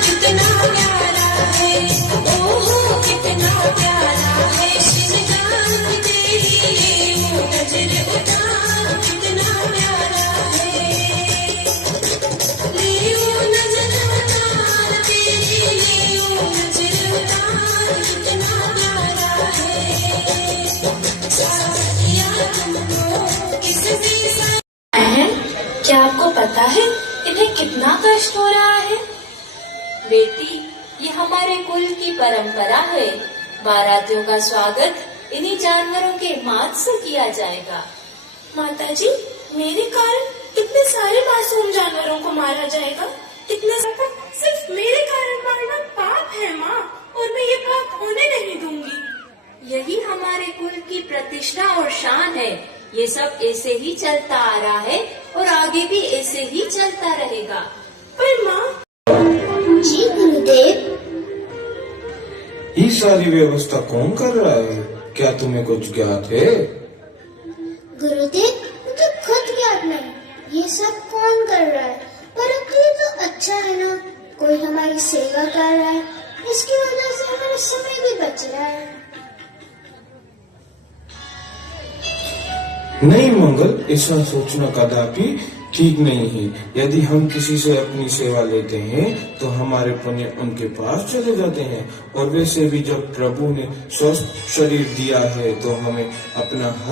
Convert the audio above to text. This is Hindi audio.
कितना प्यारा है, ओहो कितना प्यारा है, श्रृंगार तेरी वो नजर उतार कितना प्यारा है, ले वो नजर उतार तेरी, ले वो नजर उतार कितना प्यारा है, सारिया तुमको किसने है? क्या आपको पता है इन्हें कितना कष्ट हो रहा है? बेटी, ये हमारे कुल की परंपरा है। बारातियों का स्वागत इन्हीं जानवरों के मांस से किया जाएगा। माताजी, मेरे कारण इतने सारे मासूम जानवरों को मारा जाएगा। इतने सिर्फ मेरे कारण मारना पाप है माँ, और मैं ये पाप होने नहीं दूंगी। यही हमारे कुल की प्रतिष्ठा और शान है। ये सब ऐसे ही चलता आ रहा है और आगे भी ऐसे ही चलता रहेगा। पर माँ। जी गुरुदेव। ये सारी व्यवस्था कौन कर रहा है? क्या तुम्हें कुछ ज्ञात है? गुरुदेव, मुझे खुद ज्ञात नहीं ये सब कौन कर रहा है, परंतु ये तो अच्छा है ना, कोई हमारी सेवा कर रहा है, इसकी वजह से हमारा समय भी बच रहा है। नहीं मंगल, ऐसा सोचना कदापि ठीक नहीं है। यदि हम किसी से अपनी सेवा लेते हैं तो हमारे पुण्य उनके पास चले जाते हैं, और वैसे भी जब प्रभु ने स्वस्थ शरीर दिया है तो हमें अपना